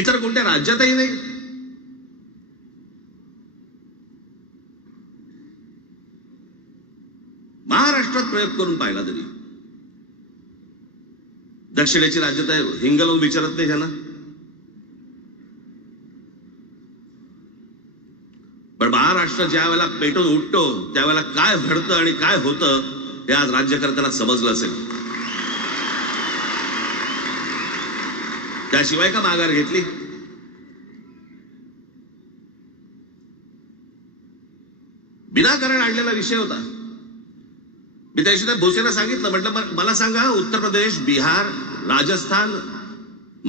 इतर कोणत्या राज्यातही नाही महाराष्ट्रात प्रयोग करून पाहिला तरी दक्षिणेची राज्यात हिंगल विचारत नाही त्यांना पण महाराष्ट्र ज्या वेळेला पेटून उठतो त्यावेळेला काय घडतं आणि काय होतं हे आज राज्यकर्त्यांना समजलं असेल त्याशिवाय का माघार घेतली विनाकारण आणलेला विषय होता मी त्याशी त्या भोसेला सांगितलं म्हटलं मला सांगा उत्तर प्रदेश बिहार राजस्थान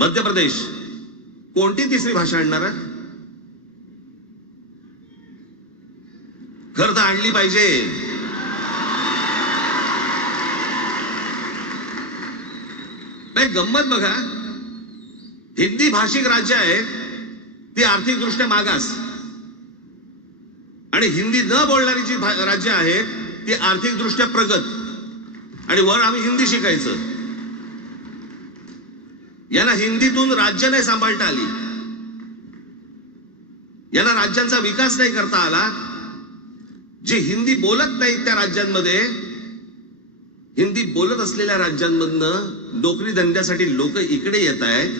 मध्य प्रदेश कोणती तिसरी भाषा आणणार खर तर आणली पाहिजे नाही गंमत बघा हिंदी भाषिक राज्य आहेत ती आर्थिकदृष्ट्या मागास आणि हिंदी न बोलणारी जी राज्य आहेत ती आर्थिकदृष्ट्या प्रगत आणि वर आम्ही हिंदी शिकायचं यांना हिंदीतून राज्य नाही सांभाळता आली यांना राज्यांचा विकास नाही करता आला जे हिंदी बोलत नाही त्या राज्यांमध्ये हिंदी बोलत असलेल्या राज्यांमधनं नोकरी धंद्यासाठी लोक इकडे येत आहेत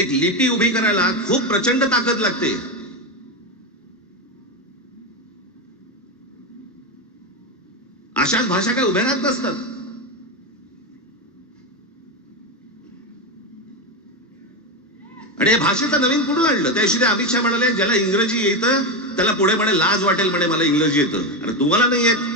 एक लिपी उभी करायला खूप प्रचंड ताकद लागते अशाच भाषा काय उभ्या राहत नसतात आणि या भाषेचं नवीन कुठून आणलं त्याशी ते अमित शहा म्हणाले ज्याला इंग्रजी येतं त्याला पुढे म्हणे लाज वाटेल म्हणे मला इंग्रजी येतं आणि तुम्हाला नाही येत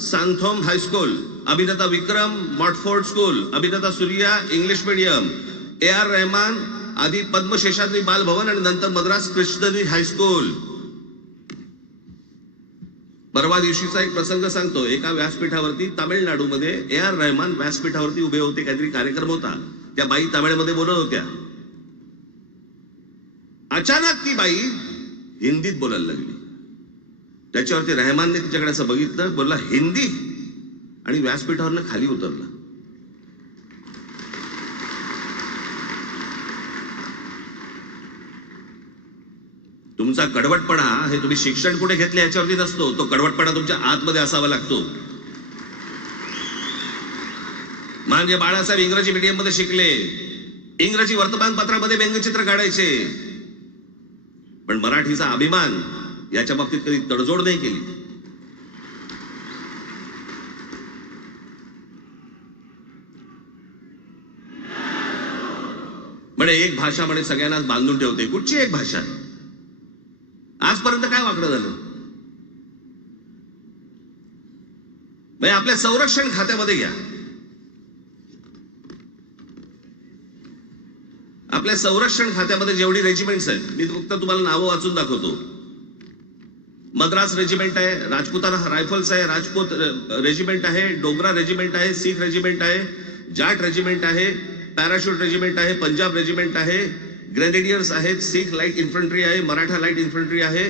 Santhome high school अभिनेता विक्रम मॉटफोर्ड स्कूल अभिनेता Suriya English medium A R Rahman आधी पद्मशेषाद्री बालभवन आणि नंतर मद्रास कृष्णदी हायस्कूल परवा दिवशीचा एक प्रसंग सांगतो एका व्यासपीठावरती मध्ये ए आर रहमान व्यासपीठावरती उभे होते काहीतरी कार्यक्रम होता त्या बाई तामिळमध्ये बोलत होत्या अचानक ती बाई हिंदीत बोलायला लागली त्याच्यावरती रहमानने तिच्याकडे असं बघितलं बोलला हिंदी आणि व्यासपीठावरनं खाली उतरला तुमचा कडवटपणा हे तुम्ही शिक्षण कुठे घेतले याच्यावरती नसतो तो कडवटपणा तुमच्या आतमध्ये असावा लागतो माननीय बाळासाहेब इंग्रजी मीडियम मध्ये शिकले इंग्रजी वर्तमानपत्रामध्ये व्यंगचित्र काढायचे पण मराठीचा अभिमान याच्या बाबतीत कधी तडजोड नाही केली म्हणजे एक भाषा म्हणे सगळ्यांनाच बांधून ठेवते कुठची एक भाषा आजपर्यंत काय वाकडं झालं म्हणजे आपल्या संरक्षण खात्यामध्ये घ्या आपल्या संरक्षण खात्यामध्ये जेवढी रेजिमेंट्स आहेत मी फक्त तुम्हाला नावं वाचून दाखवतो मद्रास रेजिमेंट आहे राजपूताना रायफल्स आहे राजपूत रेजिमेंट आहे डोगरा रेजिमेंट आहे सिख रेजिमेंट आहे जाट रेजिमेंट आहे पॅराशूट रेजिमेंट आहे पंजाब रेजिमेंट आहे ग्रेनेडियर्स आहेत सिख लाईट इन्फंट्री आहे मराठा लाईट इन्फंट्री आहे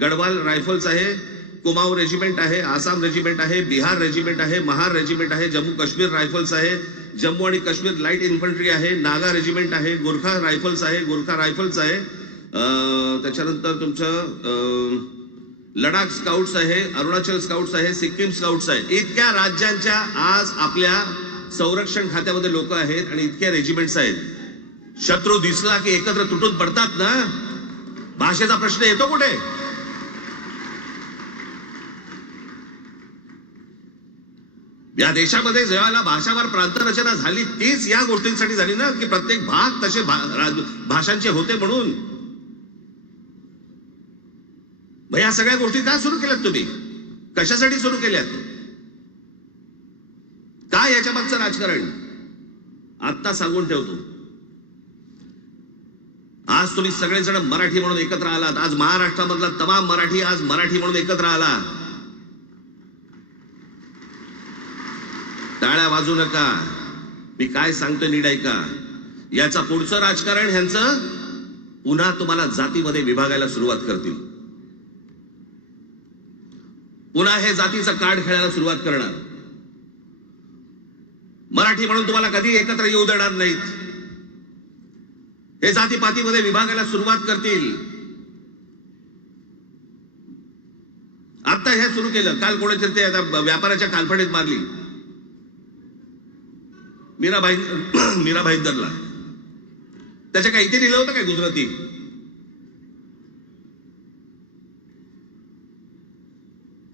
गढवाल रायफल्स आहे कुमाऊ रेजिमेंट आहे आसाम रेजिमेंट आहे बिहार रेजिमेंट आहे महार रेजिमेंट आहे जम्मू काश्मीर रायफल्स आहे जम्मू आणि काश्मीर लाईट इन्फंट्री आहे नागा रेजिमेंट आहे गोरखा रायफल्स आहे गोरखा रायफल्स आहे त्याच्यानंतर तुमचं लडाख स्काउट्स आहे अरुणाचल स्काउट्स आहे सिक्कीम स्काउट्स आहे इतक्या राज्यांच्या आज आपल्या संरक्षण खात्यामध्ये लोक आहेत आणि इतक्या रेजिमेंट्स आहेत शत्रू दिसला की एकत्र तुटून पडतात ना भाषेचा प्रश्न येतो कुठे या देशामध्ये जेव्हा भाषावर प्रांतरचना झाली तीच या गोष्टींसाठी झाली ना की प्रत्येक भाग तसे भाषांचे होते म्हणून मग या सगळ्या गोष्टी का सुरू केल्यात तुम्ही कशासाठी सुरू केल्यात काय याच्या मागचं राजकारण आत्ता सांगून ठेवतो आज तुम्ही सगळेजण मराठी म्हणून एकत्र आलात आज महाराष्ट्रामधला तमाम मराठी आज मराठी म्हणून एकत्र आला टाळ्या वाजू नका मी काय सांगतो नीट ऐका याचा पुढचं राजकारण ह्यांचं पुन्हा तुम्हाला जातीमध्ये विभागायला सुरुवात करतील पुन्हा हे जातीचं कार्ड खेळायला सुरुवात करणार मराठी म्हणून तुम्हाला कधी एकत्र येऊ देणार नाहीत हे जातीपातीमध्ये विभागायला सुरुवात करतील आता हे सुरू केलं काल कोणाच्या ते आता व्यापाराच्या कालफडीत मारली मीराबाई मीरा दरला त्याच्या काही इथे लिहिलं होतं काय गुजराती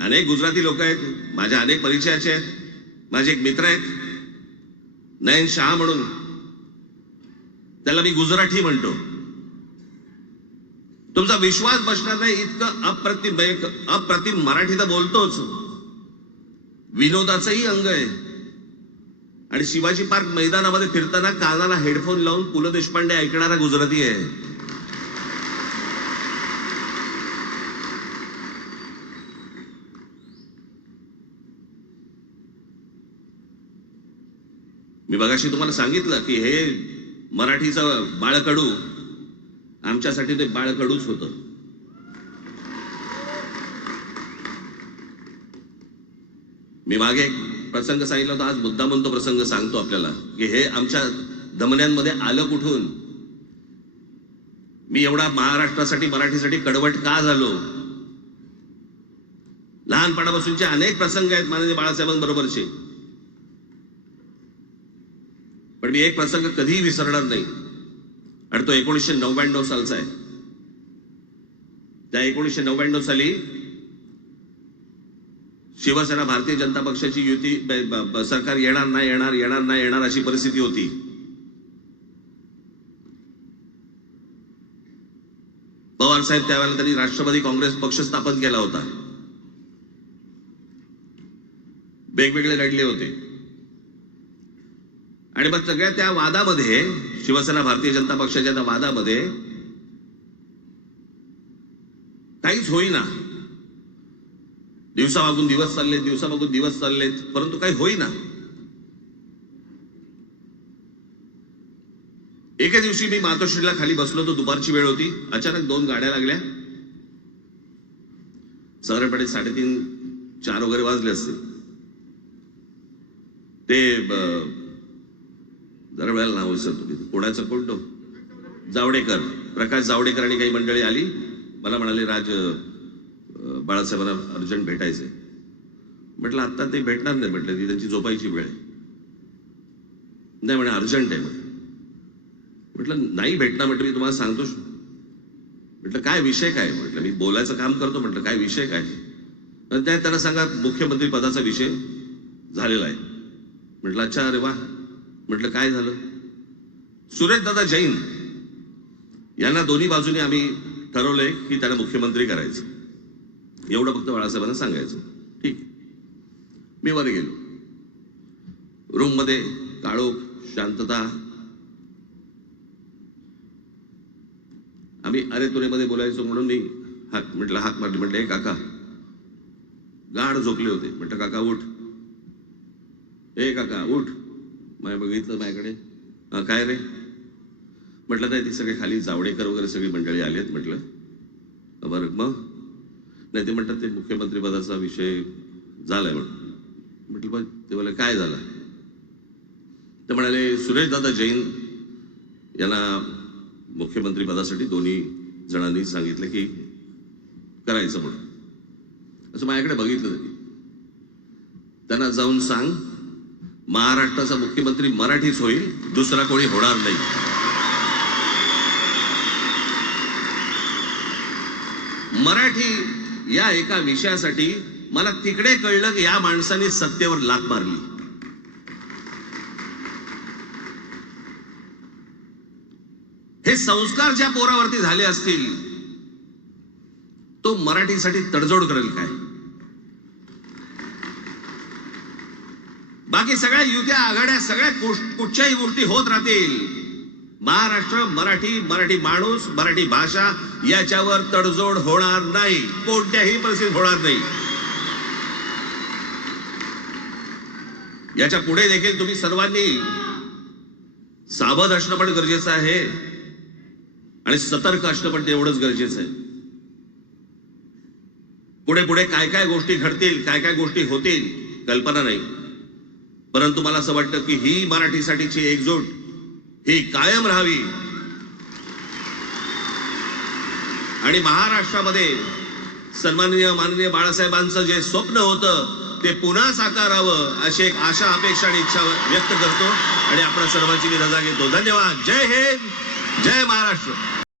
अनेक गुजराती लोक आहेत माझ्या अनेक परिचयाचे आहेत माझे एक मित्र आहेत नयन शाह म्हणून त्याला मी गुजराठी म्हणतो तुमचा विश्वास बसणार नाही इतकं अप्रतिम म्हणजे अप्रतिम मराठी तर बोलतोच विनोदाचंही अंग आहे आणि शिवाजी पार्क मैदानामध्ये फिरताना कानाला हेडफोन लावून पु ल देशपांडे ऐकणारा गुजराती आहे मी बघाशी तुम्हाला सांगितलं की हे मराठीचं बाळकडू आमच्यासाठी ते बाळकडूच होतं मी मागे एक प्रसंग सांगितला होता आज मुद्दा तो प्रसंग सांगतो आपल्याला की हे आमच्या दमण्यांमध्ये आलं कुठून मी एवढा महाराष्ट्रासाठी मराठीसाठी कडवट का झालो लहानपणापासूनचे अनेक प्रसंग आहेत माननीय बाळासाहेबांबरोबरचे पण मी एक प्रसंग कधीही विसरणार नाही आणि तो एकोणीसशे नव्याण्णव सालचा आहे त्या एकोणीसशे नव्याण्णव साली शिवसेना भारतीय जनता पक्षाची युती सरकार येणार नाही येणार येणार नाही येणार अशी परिस्थिती होती पवारसाहेब त्यावेळेला त्यांनी राष्ट्रवादी काँग्रेस पक्ष स्थापन केला होता वेगवेगळे लढले होते आणि मग सगळ्या त्या वादामध्ये शिवसेना भारतीय जनता पक्षाच्या त्या वादामध्ये काहीच होईना दिवसामागून दिवस चाललेत दिवसामागून दिवस चाललेत परंतु काही होईना एके दिवशी मी मातोश्रीला खाली बसलो तो दुपारची वेळ होती अचानक दोन गाड्या लागल्या साधारणपणे साडेतीन चार वगैरे वाजले असते ते जरा वेळेला नाव विसरतो तुम्ही कोणाचं कोणतो जावडेकर प्रकाश जावडेकर आणि काही मंडळी आली मला म्हणाले राज बाळासाहेबांना अर्जंट भेटायचे म्हटलं आत्ता ते भेटणार नाही म्हटलं ती त्यांची झोपायची वेळ आहे नाही म्हणे अर्जंट आहे म्हटलं म्हटलं नाही भेटणार म्हटलं मी तुम्हाला सांगतो म्हटलं काय विषय काय म्हटलं मी बोलायचं काम करतो म्हटलं काय विषय काय त्या त्यांना सांगा मुख्यमंत्री पदाचा विषय झालेला आहे म्हटलं अच्छा अरे वा म्हटलं काय झालं सुरेशदादा जैन यांना दोन्ही बाजूने आम्ही ठरवलंय की त्यांना मुख्यमंत्री करायचं एवढं फक्त बाळासाहेबांना सांगायचं ठीक मी वर गेलो रूममध्ये काळोख शांतता आम्ही अरे तुरेमध्ये बोलायचो म्हणून मी हात म्हटलं हात मारली म्हटलं हे काका गाढ झोपले होते म्हटलं काका उठ हे काका उठ माझ्या बघितलं माझ्याकडे काय रे म्हटलं नाही ती सगळे खाली जावडेकर वगैरे सगळी मंडळी आली आहेत म्हटलं बरं मग नाही ते म्हणतात ते मुख्यमंत्रीपदाचा विषय झालाय म्हणून म्हटलं पण ते मला काय झालं ते म्हणाले सुरेशदादा जैन यांना मुख्यमंत्री पदासाठी दोन्ही जणांनी सांगितलं की करायचं म्हणून असं माझ्याकडे बघितलं त्यांना जाऊन सांग महाराष्ट्राचा मुख्यमंत्री मराठीच होईल दुसरा कोणी होणार नाही मराठी या एका विषयासाठी मला तिकडे कळलं की या माणसाने सत्तेवर लात मारली हे संस्कार ज्या पोरावरती झाले असतील तो मराठीसाठी तडजोड करेल काय बाकी सगळ्या युत्या आघाड्या सगळ्या कुठच्याही गोष्टी होत राहतील महाराष्ट्र मराठी मराठी माणूस मराठी भाषा याच्यावर तडजोड होणार नाही कोणत्याही परिस्थितीत होणार नाही याच्या पुढे देखील तुम्ही सर्वांनी सावध असणं पण गरजेचं आहे आणि सतर्क असणं पण तेवढंच गरजेचं आहे पुढे पुढे काय काय गोष्टी घडतील काय काय गोष्टी होतील कल्पना नाही परंतु मला असं वाटतं की ही मराठीसाठीची एकजूट ही कायम राहावी आणि महाराष्ट्रामध्ये सन्माननीय माननीय बाळासाहेबांचं जे स्वप्न होतं ते पुन्हा साकारावं अशी एक आशा अपेक्षा आणि इच्छा व्यक्त करतो आणि आपल्या सर्वांची मी रजा घेतो धन्यवाद जय हिंद जय महाराष्ट्र